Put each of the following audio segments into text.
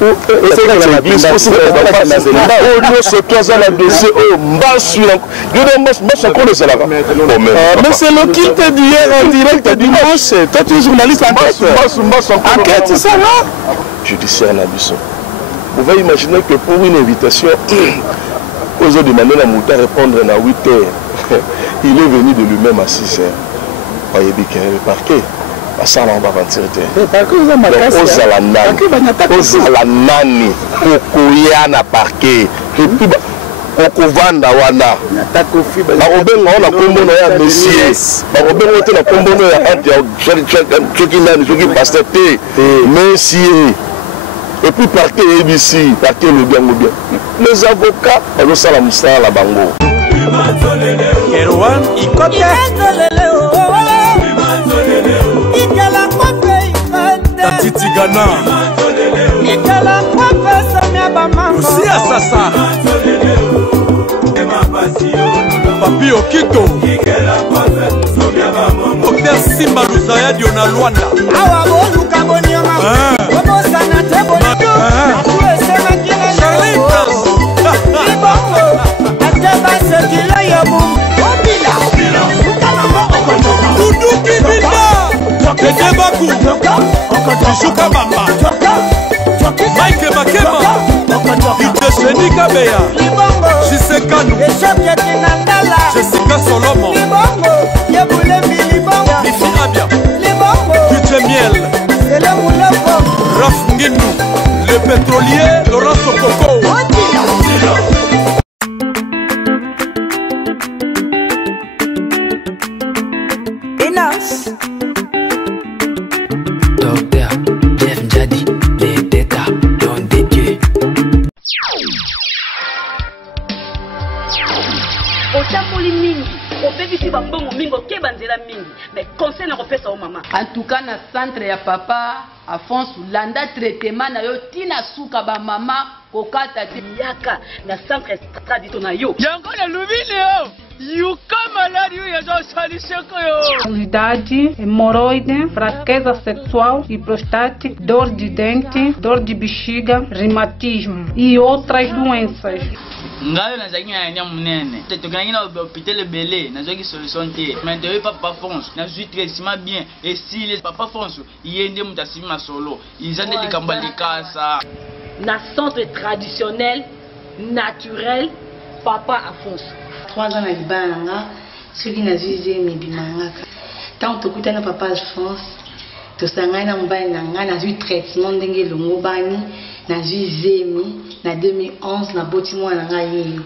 Mais c'est le qu'il te dit hier en direct dimanche. Toi, tu es journaliste en enquête, c'est ça, non? Judiciaire Nabiso. Vous pouvez imaginer que pour une invitation, aux autres demander à Mouta répondre à 8 heures. Il est venu de lui-même à 6 heures. Voyez bien qu'il est parqué. Ça, on va mentir. Ozala nani, Kokoyana parqué. Et puis, Okovanda wana. Barobenga on a combo na ya monsieur. Barobenga on a combo na ya anti choki nani, choki pasteur monsieur. Et puis parquet ABC, parquet le bien. Les avocats, on ça la moussa la bango. Erwan, Ikote. Tati Ghana. Aussi à Sasa. Papi Okito. Docteur Simba Luzaya Diona Luanda. Mike Makema, Idesheni Kabeya, Shisekanu, Jessica Solomon, Mifi Abia, Kuche Miel, Raf Nginu, le pétrolier Laurent Sokoko. En tout cas, na centre ya papa Afonso landa traitement na yo tina suka ba mama kokata yaka na centre traditionnel yo. Yango na lubile yo. Yuka malade yo ya solution yo. Obesidade, hemorroide, fraqueza sexual e prostática, dor de dente, dor de bexiga, reumatismo e outras doenças. Ngayo nazaki na nya munene tokangi na hôpital belé nazaki solution te mais de papa Fonso nazwi traitement bien et si les papa Fonso yende mutasimi masolo izande likamba likasa na centre traditionnel naturel papa Afonso 3 ans na libanga soki nazwi mibimangaka tant tokutana papa Alphonse tosangana na mobali na nga nazwi traitement ndenge longo bani nazwi zemi na 2011 na boti mwana nga yeyo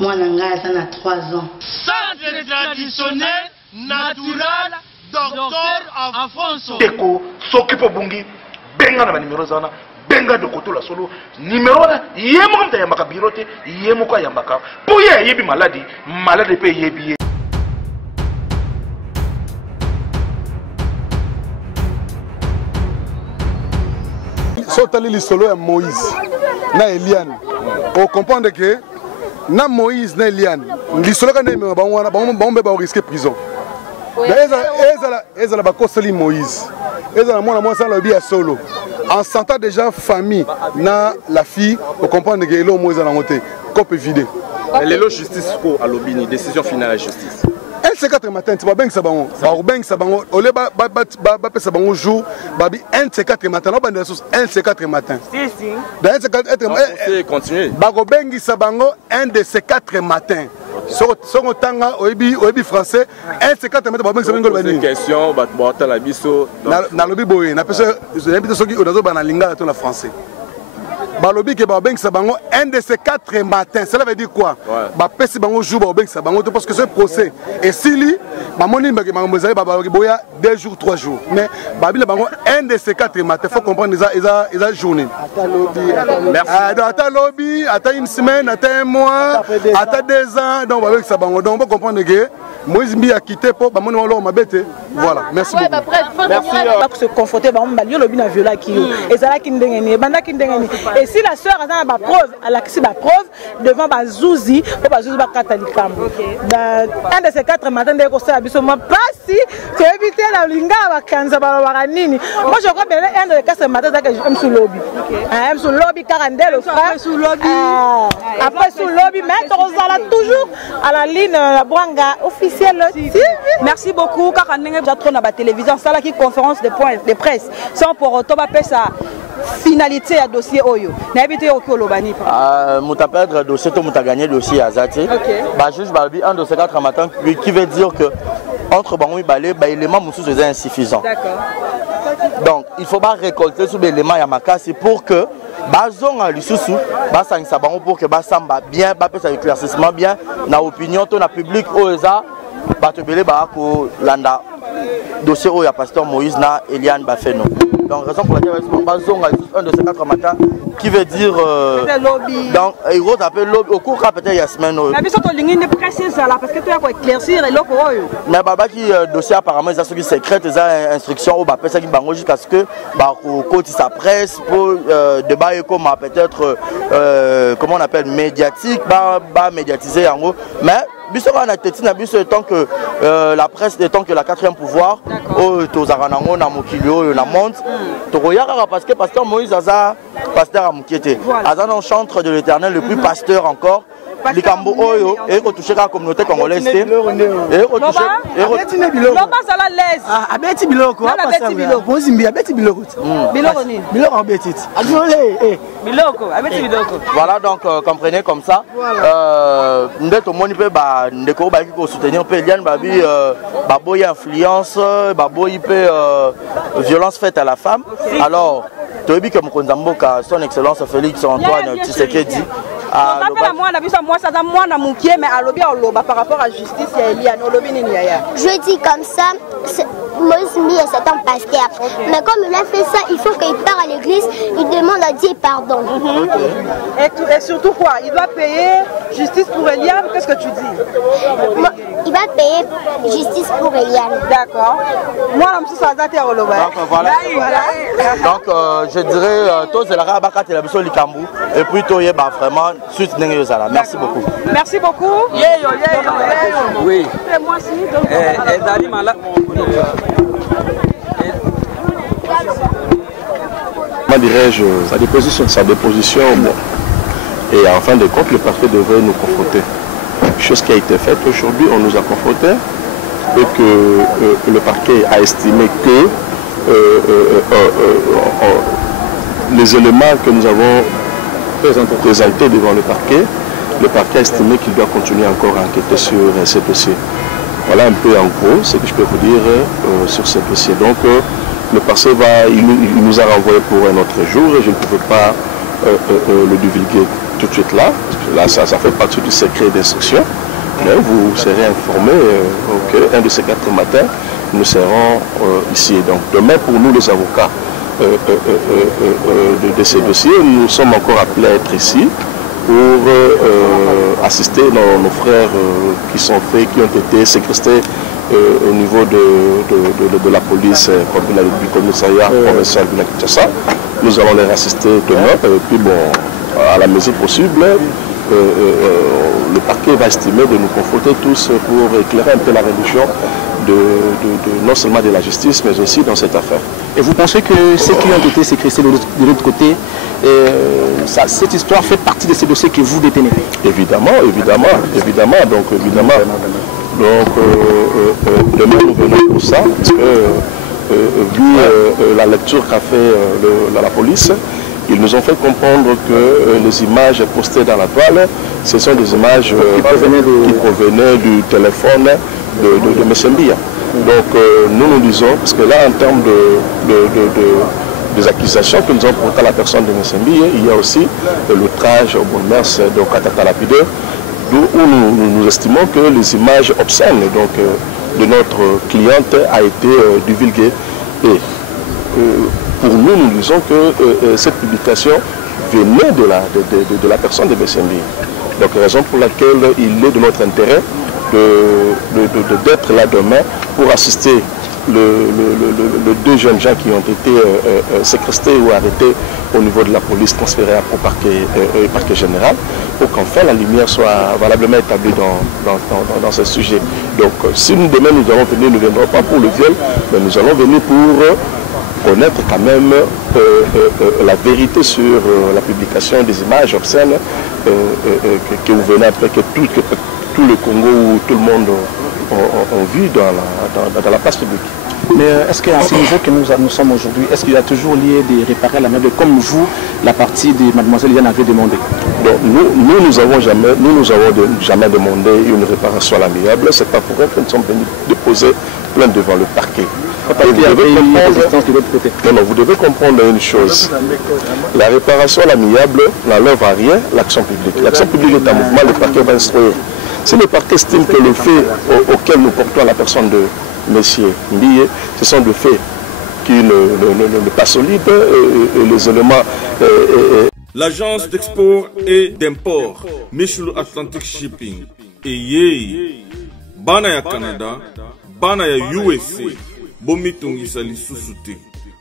mwana nga aza na 3 ans. Centre traditionnel natural docteur Afonso Teko soki po bungi benga na numéro zana benga de koto la solo numéro na yemo comme ya makabiro te yemo kwa yambaka po ye yebi malade pe yebi. Sotali lisolo ya Moïse na Eliane. On comprend que na Moïse na Eliane lisolo ka na banwana ba risquer prison. Ezala ba kosali Moïse. Ezala mwana mwasa la bi solo. En sentant déjà famille na la fille, on comprend que elo Moïse na monter. Cop vide. Lelo justice ko alobini décision finale justice. Un matin, tu vas bien que ça va. Au lieu de ça va jour, babi un C4 matin. On va dans un C4 matin. Si. Dans un C4 continuer. Bago bengi sabango un de ces 4 matins. Son tanga oebi français un C4 matin bago bengi sabango bani. Question bat bota la biso. Na lobi boye na pesa j'invite ceux qui onazo bana linga to na français. Balobi ke babeng sabango un de ces 4 matins. Cela veut dire quoi? Ba pesi bango jour babeng sabango parce que c'est procès. Et si mamoni mbaki babaki boya 2 jours 3 jours. Mais babila bango un de ces 4 matins. Faut comprendre ils journée. Ata lobby, ata une semaine, ata un mois, ata 2 ans. Donc babeng sabango. Donc on peut comprendre que Moïse Mbi a quitté pour bamoni walo mabete. Voilà. Merci beaucoup. Merci. Se confronter ba mbalio lobby na viola ki. Ezala ki ndengeni, banda ki ndengeni. Et si la soeur a ma preuve, elle a ma preuve devant Bazouzi, pour Bazouzi va Katalikam. Un de ces 4 matins, de conseil absolument pas si tu éviter la linga à Kanza Baranini. Moi je crois bien un de 4 matins que j'aime sous lobby. J'aime sous lobby Carandel, le frère. Après sous lobby, mais on toujours à la ligne la Branga officielle. Merci beaucoup. Carandel, j'ai trop dans la télévision, ça là qui conférence de presse. Sans pour autant passer sa finalité à dossier Oyo. N'habitez au Kolobani. Mouta perdre dossier, tout mouta gagné dossier à Zati. Bah juge Balbi un de ces 4 matins qui veut dire que entre Bango et Balé, bah l'élément moussou c'est insuffisant. Donc il faut pas récolter sous l'élément Yamakasi pour que Bazon à l'issoussou, Basang Sabango pour que Basamba bien, Bapes avec l'éclaircissement bien, na opinion, ton public Oeza, Batebele Barako Landa. Dossier où il y a pasteur Moïse na Eliane Bafeno. Donc raison pour laquelle un de ces 4 matins qui veut dire donc il appelle lobby au cours peut-être il y a semaine. Mais biso to lingi ne précise ça là parce que tu as éclaircir et loko oyo. Mais baba qui dossier apparemment ils ont ce qui secret ils ont instruction au bapé ça qui bango jusqu'à ce que bah côté sa presse pour débat comme peut-être comment on appelle médiatique bah médiatiser en gros mais tant que la presse, tant que la 4e pouvoir, parce que pasteur Moïse Aza, pasteur Amoukete, Aza dans le chantre de l'Éternel, le plus pasteur encore. Likambo Oyo, et retoucher la communauté congolaise. Et retoucher. Loba Sala l'aise. Abeti Biloko. Abeti Biloko. Bozimbi, Abeti Biloko. Biloko ni. Biloko Abeti. Biloko, Abeti Biloko. Voilà donc comprenez comme ça. Ndeto moni pe ba ndeko ba ki ko soutenir pe Eliane Babi baboy influence, baboy pe violence faite à la femme. Alors, toyebi ke Mokonzamboka son excellence Félix Antoine Tshisekedi par rapport à justice, je dis comme ça, Moïse Mbi est un pasteur. Mais comme il a fait ça, il faut qu'il part à l'église, il demande à Dieu pardon. Et surtout quoi? Il doit payer justice pour Eliane. Qu'est-ce que tu dis? Il va payer justice pour Eliane. D'accord. Moi, donc, je dirais, tous les rabakat et la mission Likambu. Et puis, toi, vraiment, suite Nengezala. Merci beaucoup. Merci beaucoup. Oui. Comment dirais-je, sa déposition, bon. Et en fin de compte, le parquet devrait nous confronter. Chose qui a été faite aujourd'hui, on nous a confrontés et que le parquet a estimé que les éléments que nous avons présentés devant le parquet a estimé qu'il doit continuer encore à enquêter sur ce dossier. Voilà un peu en gros ce que je peux vous dire sur ce dossier. Donc le parquet il nous a renvoyé pour un autre jour et je ne pouvais pas le divulguer tout de suite là. Là ça fait partie du secret d'instruction. Mais vous serez informés qu'un de ces 4 matins, nous serons ici. Donc demain pour nous les avocats de ces dossiers, nous sommes encore appelés à être ici pour assister nos frères qui ont été séquestrés au niveau de la police du commissariat provincial de Kinshasa. Nous allons les assister demain et puis bon, à la mesure possible, le parquet va estimer de nous confronter tous pour éclairer un peu la religion non seulement de la justice mais aussi dans cette affaire. Et vous pensez que ceux qui ont été séquestrés de l'autre côté, cette histoire fait partie de ces dossiers que vous détenez? Évidemment. Donc demain nous venons pour ça parce que vu la lecture qu'a fait la police, ils nous ont fait comprendre que les images postées dans la toile, ce sont des images qui provenaient du téléphone de M. Mbia. Donc nous disons, parce que là en termes des accusations que nous avons portées à la personne de M. Mbia, il y a aussi l'outrage au bon mœurs de Katata Lapideur, où nous estimons que les images obscènes de notre cliente a été divulguées. Et pour nous, nous disons que cette publication venait de la personne de M. Mbia. Donc raison pour laquelle il est de notre intérêt d'être là demain pour assister les deux jeunes gens qui ont été séquestrés ou arrêtés au niveau de la police, transférés au parquet général, pour qu'enfin la lumière soit valablement établie dans ce sujet. Donc si demain nous allons venir, nous ne viendrons pas pour le viol, mais nous allons venir pour connaître quand même la vérité sur la publication des images obscènes que vous venez après, que tout le Congo ou tout le monde ont vu dans la place publique. Mais est-ce qu'à ce niveau que nous sommes aujourd'hui, est-ce qu'il y a toujours lieu de réparer la l'amiable comme vous, la partie de mademoiselle Liliane avait demandé? Donc nous n'avons jamais demandé une réparation à l'amiable. C'est pas pour ça que nous sommes venus déposer plainte devant le parquet. Vous devez comprendre une chose. La réparation à l'amiable n'enlève à rien l'action publique. L'action publique est un mouvement, le parquet va instruire. Si le parquet estime que le fait auquel nous portons la personne de M. Mbiye, ce sont des faits qui ne pas solides et les éléments... L'agence d'export et d'import, Michel Atlantic Shipping, et Bana ya Canada, Bana ya USA, Bomitungisa Lissusute.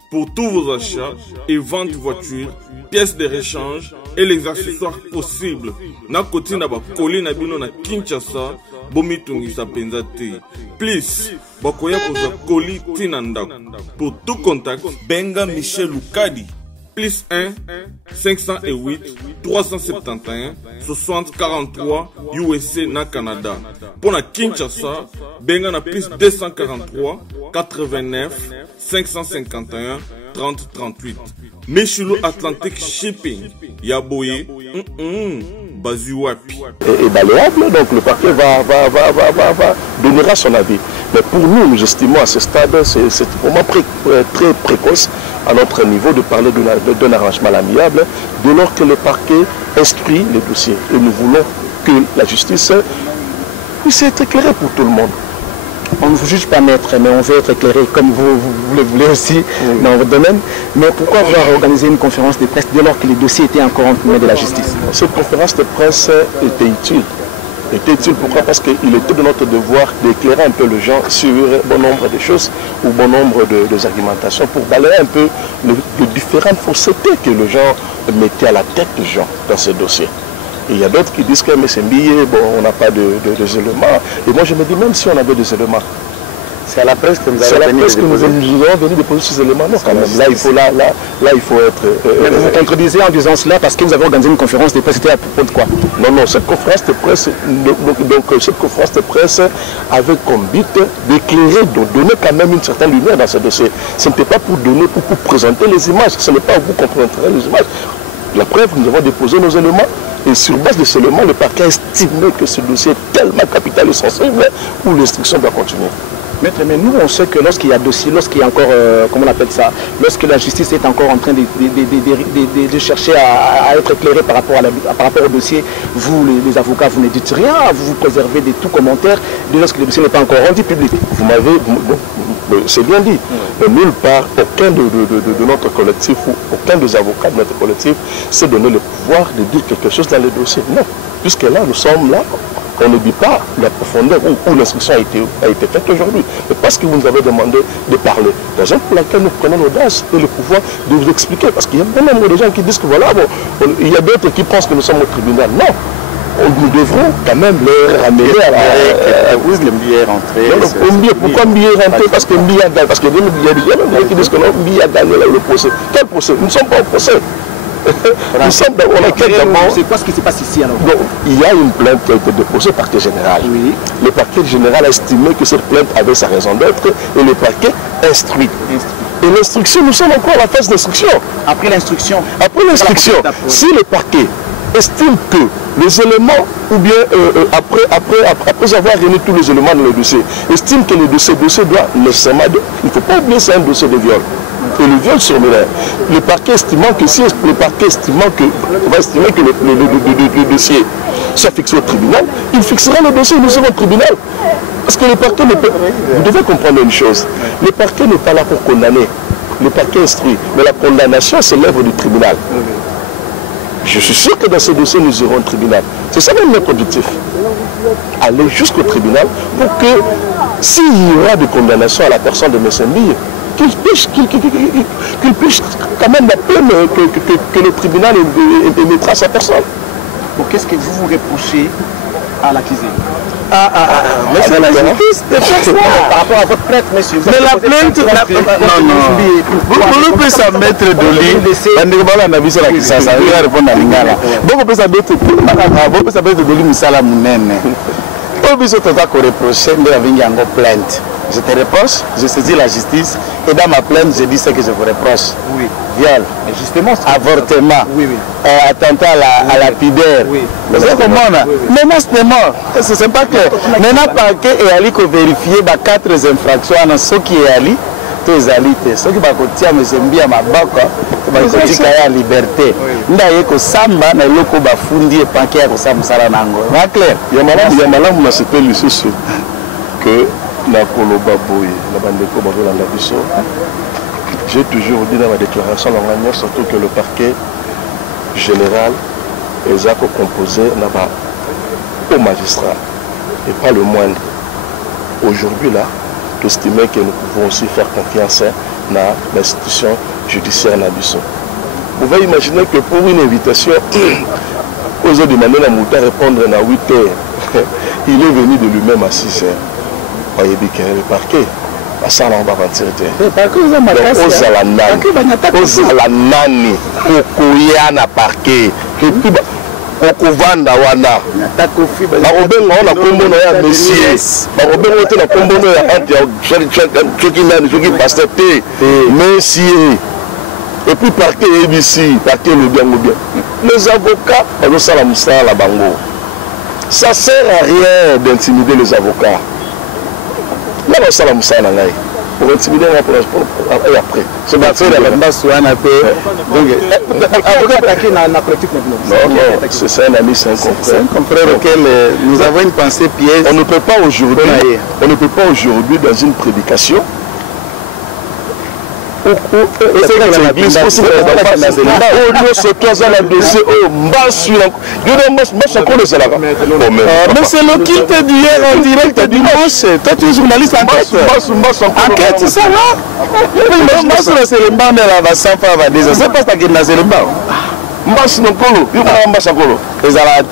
Pour tous vos achats et ventes voitures, pièces de rechange et les accessoires possibles. Na koti na ba koli na bino na Kinshasa, Bomitungisa Penzate. Please, bakoya koza koli tinandako. Pour tout contact, Benga Michel Lukadi. Plus 1 508 371 60 43 USA na Canada. Pour la Kinshasa, Benga na plus 243 89 551 30 38. Michelo Atlantic Shipping, Yaboye, Bazuapi. Et balayable, donc le parquet donnera son avis. Mais pour nous, nous estimons à ce stade, c'est vraiment très précoce à notre niveau de parler d'un arrangement à l'amiable, dès lors que le parquet instruit les dossiers. Et nous voulons que la justice puisse être éclairée pour tout le monde. On ne vous juge pas maître, mais on veut être éclairé comme vous le voulez aussi dans votre domaine. Mais pourquoi avoir organisé une conférence de presse dès lors que les dossiers étaient encore entre les mains de la justice? Cette conférence de presse était utile. Pourquoi? Parce qu'il était de notre devoir d'éclairer un peu les gens sur bon nombre de choses ou bon nombre de argumentations pour balayer un peu les différentes faussetés que les gens mettaient à la tête des gens dans ce dossier. Et il y a d'autres qui disent que mais c'est Mbiye, bon, on n'a pas des éléments. Et moi je me dis, même si on avait des éléments, c'est à la presse que nous avons venu déposer ces éléments. Non, quand même. Là, il faut être... Mais vous vous contredisez en disant cela parce que vous avez organisé une conférence de presse. C'était à propos de quoi? Non, cette conférence de presse, cette conférence de presse avait comme but d'éclairer, de donner quand même une certaine lumière dans ce dossier. Ce n'était pas pour donner, pour présenter les images. Ce n'est pas vous qu'on présenterait les images. La preuve, nous avons déposé nos éléments. Et sur base de ces éléments, le parquet a estimé que ce dossier est tellement capital et sensible où l'instruction doit continuer. Maître, mais nous, on sait que lorsqu'il y a dossier, lorsqu'il y a encore, comment on appelle ça, lorsque la justice est encore en train de chercher à être éclairée par rapport au dossier, vous, les avocats, vous ne dites rien, vous vous préservez de tout commentaire, dès lorsque le dossier n'est pas encore rendu public. Vous m'avez... C'est bien dit. Nulle part, aucun de notre collectif ou aucun des avocats de notre collectif s'est donné le pouvoir de dire quelque chose dans le dossier. Non. Puisque là, nous sommes là, on ne dit pas la profondeur où l'instruction a été faite aujourd'hui. Mais parce que vous nous avez demandé de parler. Raison pour laquelle nous prenons l'audace et le pouvoir de vous expliquer. Parce qu'il y a beaucoup de gens qui disent que voilà, bon, il y a d'autres qui pensent que nous sommes au tribunal. Non. Nous devrons quand même les ramener à la... Où est-ce que Mbiye est rentré? Pourquoi Mbiye est rentré? Parce que Mbiye a gagné. Parce qu'il y a même des gens qui disent que non, Mbiye a gagné le procès. Quel procès? Nous ne sommes pas au procès. C'est quoi ce qui se passe ici alors? Donc, il y a une plainte qui a été déposée au parquet général. Oui. Le parquet général a estimé que cette plainte avait sa raison d'être et le parquet instruit. Et l'instruction, nous sommes encore à la phase d'instruction. Après l'instruction, si le parquet estime que les éléments, ou bien après avoir réuni tous les éléments dans le dossier, estime que le dossier doit nécessairement... Il ne faut pas oublier, c'est un dossier de viol. Et le viol sur mineur. Le parquet estimant que si le parquet va estimer que le dossier soit fixé au tribunal, il fixera le dossier nous serons au tribunal. Parce que le parquet ne peut... Vous devez comprendre une chose. Le parquet n'est pas là pour condamner. Le parquet instruit. Mais la condamnation, c'est l'œuvre du tribunal. Je suis sûr que dans ce dossier, nous irons au tribunal. C'est ça même notre objectif. Aller jusqu'au tribunal pour que s'il y aura des condamnations à la personne de M. Mbille, qu'il puisse quand même la peine que le tribunal émettra à sa personne. Donc qu'est-ce que vous reprochez à l'accusé? Mais c'est la justice de faire ça. Par rapport à votre prêtre, monsieur. Mais la plainte, vous pouvez ça mettre de lit. On a vu ça, ça va répondre à l'ingala. Beaucoup peut ça mettre de lit, Moussala Mounene. On peut se reprocher de la plainte. Je te reproche, je saisis la justice et dans ma plainte, je dis ce que je vous reproche. Oui. Viol, justement, avortement, attentat à la pudeur. Vous savez comment on a menace de mort. C'est pas clair. Maintenant, parce que il y a vérifier 4 infractions dans ce qui est allé. Tous les alités, ceux qui vont continuer à me bien ma bac, ils vont continuer à la liberté. Nous avons samba, nous avons bafundi et panquer à samba sala nango. C'est clair. Il y a malade, on a ce peu que la Koloba Boy, la bande de Kobago dans la Bisso. J'ai toujours dit dans ma déclaration, surtout que le parquet général est composé au magistrat et pas le moindre. Aujourd'hui, là, j'estimais que nous pouvons aussi faire confiance dans l'institution judiciaire Nabiso. Vous pouvez imaginer que pour une invitation, aux autres demander à Mouta répondre à 8 heures, il est venu de lui-même à 6 heures. Vous voyez bien que le parquet, ça on va mentir. Ozala nani, kokoyana parquet, et puis okovanda wana bakobenga wana kombono ya messier bakobenga te na kombono ya ante soki nani soki pasteur te messier et puis parquet ABC parquet le bien les avocats bazosala mosala na bango ça sert à rien d'intimider les avocats là basala mosala na ngai pour intimider et après. C'est pas ça, la base soit un peu. Non, c'est un ami, c'est un confrère. C'est un confrère auquel nous avons une pensée piège. On ne peut pas aujourd'hui, dans une prédication, mais c'est le qu'il te dit hier en direct dimanche. Toi tu es journaliste enquête, c'est ça là. C'est le banc de la Sampa déjà. C'est pas ça qui est dans le banc.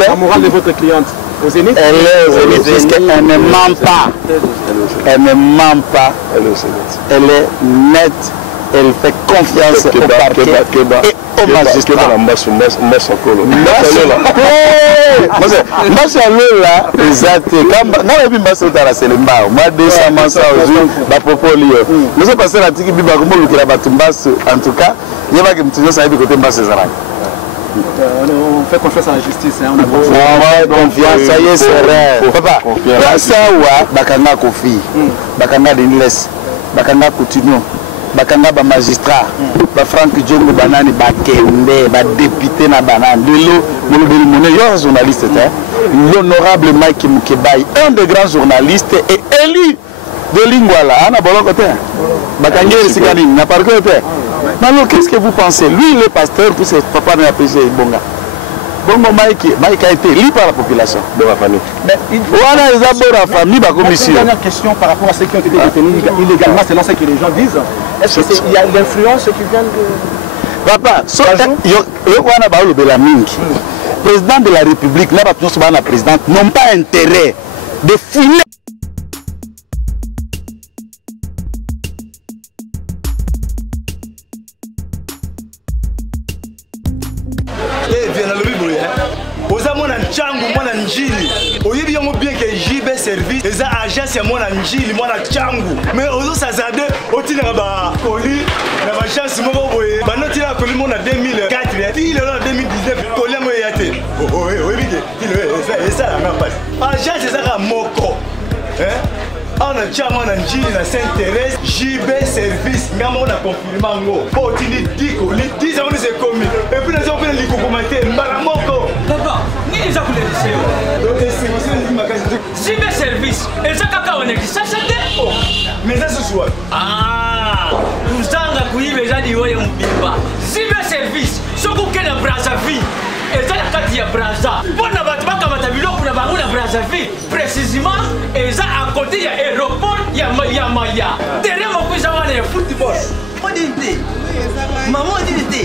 La morale de votre cliente au Zénith. Elle est au Zénith parce qu'elle ne ment pas. Elle ne ment pas. Elle est nette. Elle fait confiance au parquet et au magistrat. On fait confiance à la justice. On a confiance, ça y est, c'est vrai. Papa, ça bakanga Kofi, bakanga Dinles, bakanga Coutinho. Bakanga ba magistrat ba Franck Djongo banani ba Kembe ba député na banane de l'eau journaliste l'honorable Mike Mukebai, un des grands journalistes et élu de Lingwala ana boloko te bakangeli sikani na parcours te. Maintenant qu'est-ce que vous pensez? Lui il est pasteur puis c'est papa n'a appelé Bonga. Bongo Mike a été élu par la population de la famille. Mais voilà les abords de la famille ba commission. Dernière question par rapport à ceux qui ont été détenus illégalement selon ce que les gens disent. Est-ce qu'il y a l'influence qui vient de... Papa, le président de la République, la présidente, n'ont pas intérêt de filer. Mwana njili oyebi yango bien que JB service eza agence ya mwana njili mwana changu mais ozo sazade otina ba koli na ba chance moko boye banoti na koli mona 2004 ya il est en 2019 koli mo yate oyebi ke il ça la même passe agence eza moko on a déjà mwana njili na Sainte-Thérèse JB service ngamo na confirmer ngo po tini diko li 10 ans c'est commis et puis les gens veulent commenter mbala moko papa ni les akule JB service et ça kaka on est ça oh mais ça ce soir usanga kuibe jadi wewe mbimba JB service soko kena Brazzaville et ça la carte ya Brazza bona batu bakamata biloko na bango na Brazzaville précisément et ça à côté ya aéroport maya terrain moko ezanga na football odinte maman odinte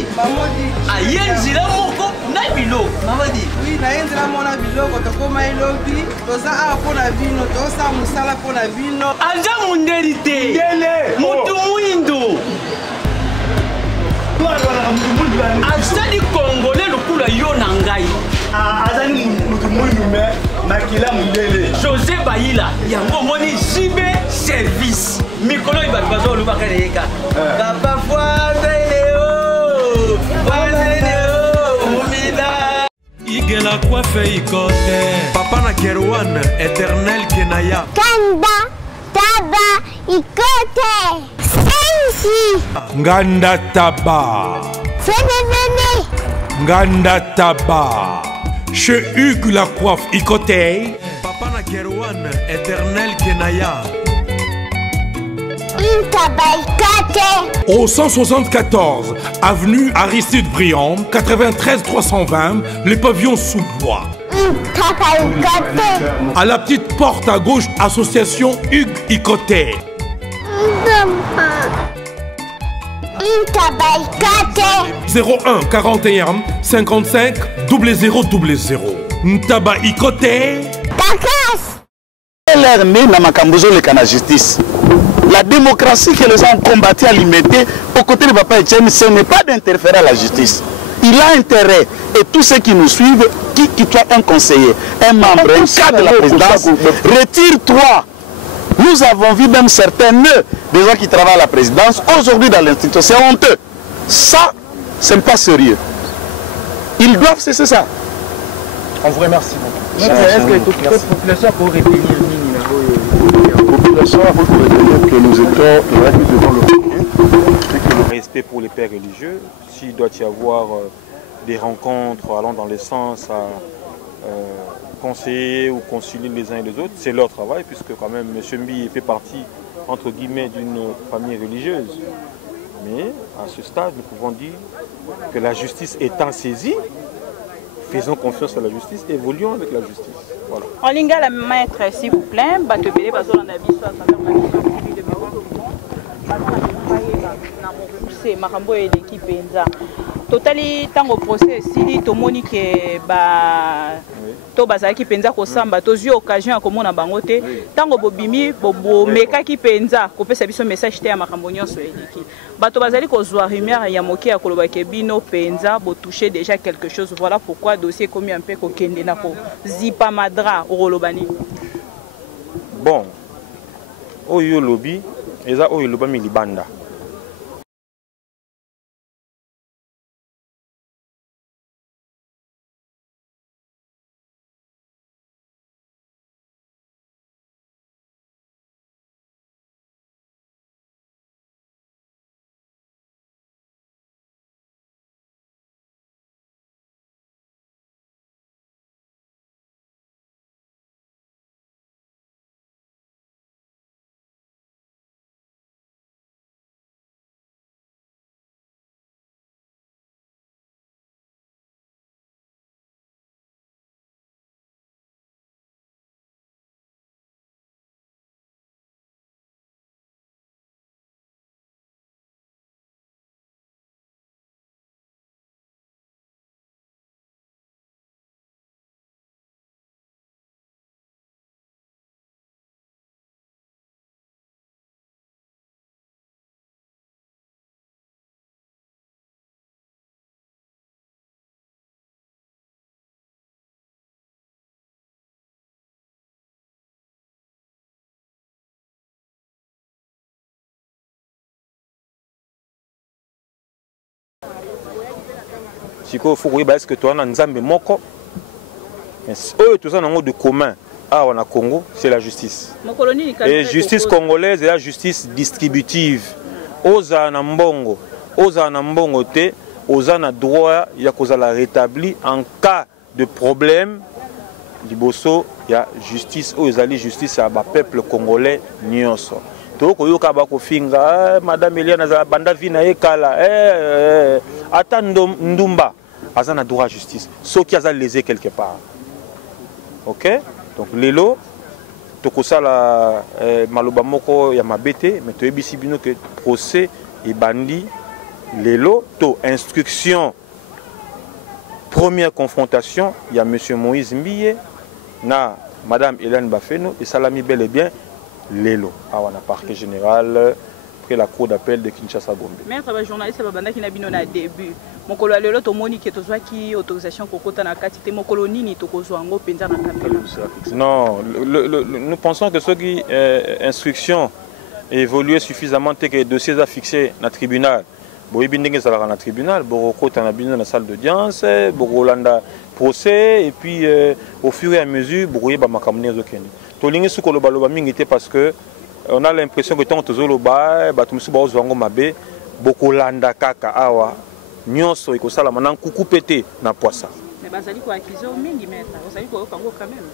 ayenjila moko na biloko maman di oui na yenzela mona biloko tokoma elobi toza awa mpona bino tosala mosala mpona bino anja mundeli te mutu mwindo azali congolais lokula yo na ngai azali mutu mwindu me makila mundele José Bayila yango moni jibe service mikolo ibatu bazolobaka leyeka papa foiseleo umida igela coiffe ikote papa na Kerwan éternel kenaya Kanda taba ikote sensi nganda taba Fenenene nganda taba chez Hugues la coiffe ikote papa na Kerwan éternel kenaya au 174 avenue Aristide Briand 93 320 les pavillons sous bois. À la petite porte à gauche association Hugues Ikoté. 01 41 55 0000 Ntaba Ikoté. L'armée n'a makambozo le cana justice. La démocratie que les gens ont combattu à l'imiter aux côtés de Papa Etienne, ce n'est pas d'interférer à la justice. Il a intérêt, et tous ceux qui nous suivent, qui soit un conseiller, un membre, un cadre de la présidence, retire-toi. Nous avons vu même certains nœuds des gens qui travaillent à la présidence aujourd'hui dans l'institution. C'est honteux. Ça, ce n'est pas sérieux. Ils doivent cesser ça. On vous remercie beaucoup. Est-ce que la population peut retenir la population a beaucoup retenir que nous étions devant le respect pour les pères religieux. S'il doit y avoir des rencontres allant dans le sens à conseiller ou concilier les uns et les autres, c'est leur travail, puisque quand même M. Mbi fait partie, entre guillemets, d'une famille religieuse. Mais à ce stade, nous pouvons dire que la justice étant saisie, faisons confiance à la justice, évoluons avec la justice. Voilà. En linga la maître, s'il vous plaît, makambo et l'équipe enza totali tango procès sili tomoni ke ba to bazaki penza ko samba tozwi occasion ya komona bango te tango bobimi bomeka ki penza kopesa biso message te ya makambo nyonso eleki bato bazali kozwa rumeur ya moke ya koloba ke bino penza bo toucher déjà quelque chose. Voilà pourquoi dossier komi un peu kokende na ko zipa madra orolobani bon oyo lobby eza oyo lobami libanda. Il faut que tu as un moko. Tout ça de commun à Congo, c'est la justice. Et justice congolaise est la justice distributive. Oza Nambongo, te, oza na droit ya kozala rétabli en cas de problème. Liboso ya justice ozali justice à peuple congolais nyonso. Toko yoka bako finga madame Eliana za banda vina ekala ata ndumba azana droit à justice, sauf qu'il y a lésé quelque part. Ok? Donc, Lélo, tokosala maloba moko ya mabete mais toyebisi bino que procès ebandi lelo to instruction première confrontation il y a monsieur Moïse Mbiye na madame Hélène Bafeno et salami bel et bien lelo awana parquet général après la cour d'appel de Kinshasa Gombe. Maître ba journaliste ba banda ki na bino na début mokolo lelo to moni ke tozwa ki autorisation kokota na kati te mokolo nini to kozwa ngo penza na kapela. Non, nous pensons que ceux qui instruction évolué suffisamment que les dossiers a fixé dans le tribunal. Boyebi ndenge ezalaka na tribunal, bokota na bino na salle d'audience, bokolanda procès et puis au fur et à mesure bokoyeba makambo ezokende. Tolingi sukolo baloba mingi te parce que on a l'impression que tant tozoloba bato musu bazwango mabe bokolanda kaka awa nyonso ekosala manan kuku pété na poisa. Mais bazali ko akizo mingi maître, bazali ko kango quand même.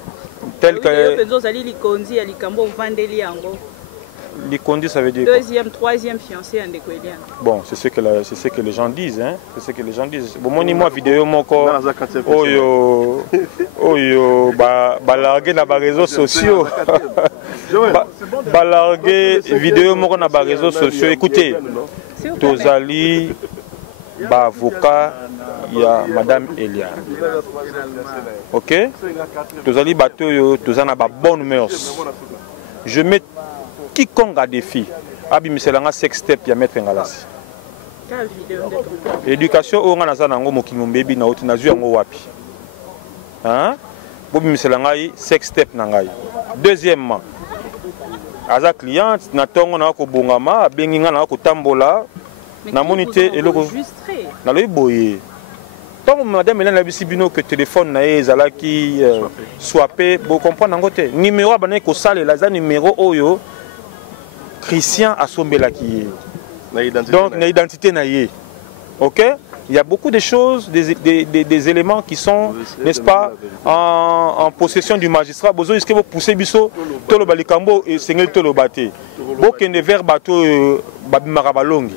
Tel que bezozali likonzi ya likambo vandeli yango. Likondi, ça veut dire deuxième, troisième fiancé en découvert. Bon, c'est ce que les gens disent, hein. C'est ce que les gens disent. Bon, moi vidéo mon corps. Balarguer dans les réseaux sociaux. Balarguer vidéo mon dans les réseaux sociaux. Écoutez, Tozali, avocat, il y a Madame Eliane. Ok? Tozali bateau, Tozana ba bonne mœurs. Je mets quiconque a défi, abi miselanga sex step ya mettre ngalasi. Éducation o ngana sana ngo mokimo mbebi na oti na zu yango wapi. Hein? Bobi miselanga yi sex step na ngai. Deuxièmement, aza cliente na tongo na ko bongama bengi nga na ko tambola na monité eloko na loyi boye. Tant madame Hélène Labisibino que téléphone na ezala ki swapé, bo comprendre ngote. Numéro abana ko sale la za numéro oyo Christian Assombela qui est. Donc, l'identité naïe. Ok? Il y a beaucoup de choses, des éléments qui sont, n'est-ce pas, en possession du magistrat. Bozo, est-ce que vous poussez biso, tolo balikambo et sengel tolo bate. Beaucoup de verres bateau, babimarabalongi.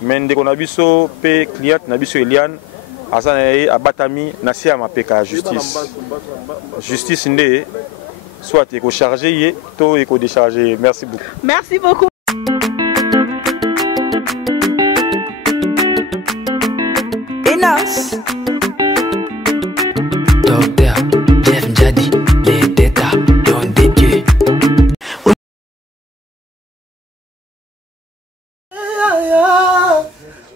Mais dès qu'on a biso, pe client, na biso Eliane, Azanae, abatami, nasia ma peka justice. Justice n'est. Soit éco-chargé, soit éco-déchargé. Merci beaucoup. Merci beaucoup. Enos. Docteur Jeff Njadi, les d'état, don de Dieu.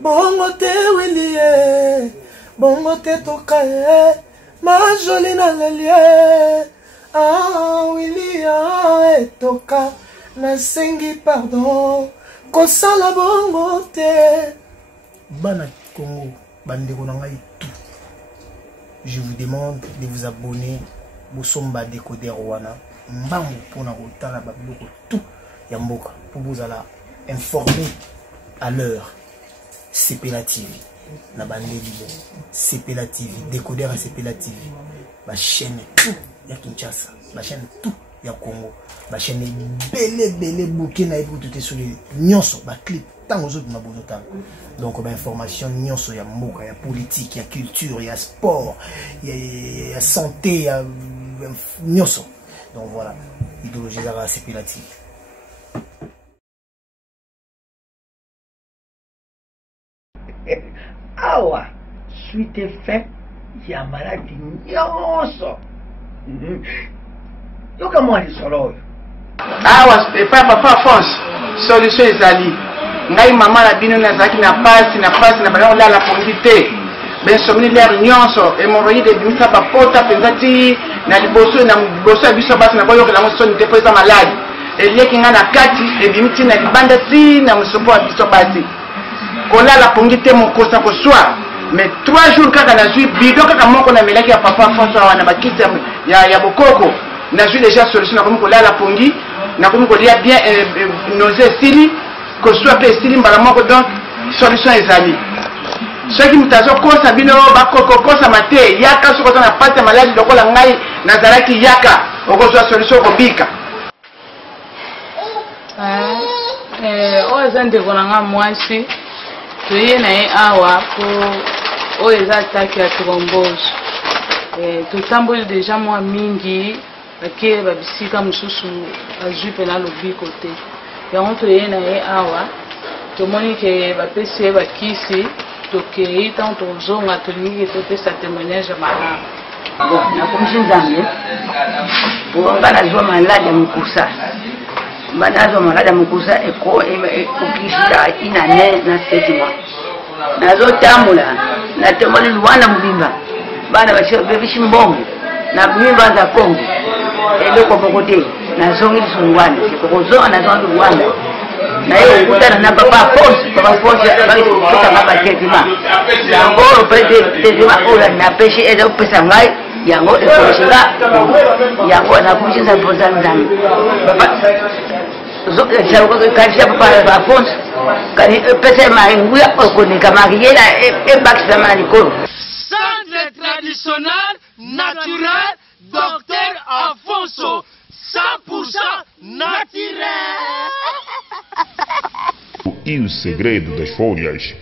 Bongo te Willie, bongo te tokaye, ma jolie na lelie. Ah, William etoka, nasengi pardon, kosala bongo te. Bana Congo, bandeko na ngai tout. Je vous demande de vous abonner, bosomba décoder wana, mbangu pona kotala babiloko tout ya mboka, pour vous alla informer à l'heure. CPLA TV, na bandeli CPLA TV, décoder à CPLA TV, ma chaîne tout. Ya Kinshasa, la chaîne tout ya Congo, la chaîne belé bouquet na écouté sur les nyonso, ba clip tant aux autres na bonota. Donc ba information nyonso ya mboka, ya politique, ya culture, ya sport, ya santé, ya nyonso. Donc voilà, idéologie la CPLA TV. Awa, suite fait, ya maladi nyonso. Yoka mwali solo awa papa France solution ezali ngai mama na bino nazaki na pasi na bana la pondité ben somni l'air nyonso hémorroïde bimisa bapota penzati na liboso biso basi na boyo kala mosoni te pesa malade elieki nga na kati ebimiti na libanda ti na musopo biso basi kola la pondité mokosa ko soir. Mais 3 jours kaka na zui bidon kaka moko na melaki ya papa François wana bakiti ya bokoko na zui déjà solution na komiko la pongi na komiko lia bien nausée sili ko soit pe sili mbala moko donc solution ezali soki mutazo kosa bino bakoko kosa mate yaka soko na pate maladi lokola ngai nazalaki yaka okozwa solution kobika oza ndeko na nga mwasi toye na ye awa po oyo eza ataki ya thrombose totamboli deja mwa mingi ake babisika mosusu azwi mpena lobiko te yango toye na ye awa tomoni ke bapesi ye bakisi tokei ntango tozonga tolingi ke topesa témoignage ya malamu bon nakomisi nzambe bana zwa maladi ya mokusa bana azwa maladi ya mokusa ekokisisa inane na 7 mois nazotambola natemoli luwanda mobimba bana bebisi mbongo na bimba za kongo eloko moko te nazongi liso luwanda sekokozonga nazongi luwanda naye okutana na papa force bakitokanga batraitement yango traitement oyo napesi eza kopesa ngai yango ekolesinga yango nakomisinza mpoza nzambe kalisa papa bafonse kani epesa mari nguya okoneka mari yena ebakisama na likolo. Centre traditionnel naturel Dr Afonso 100% naturel. E o segredo das folhas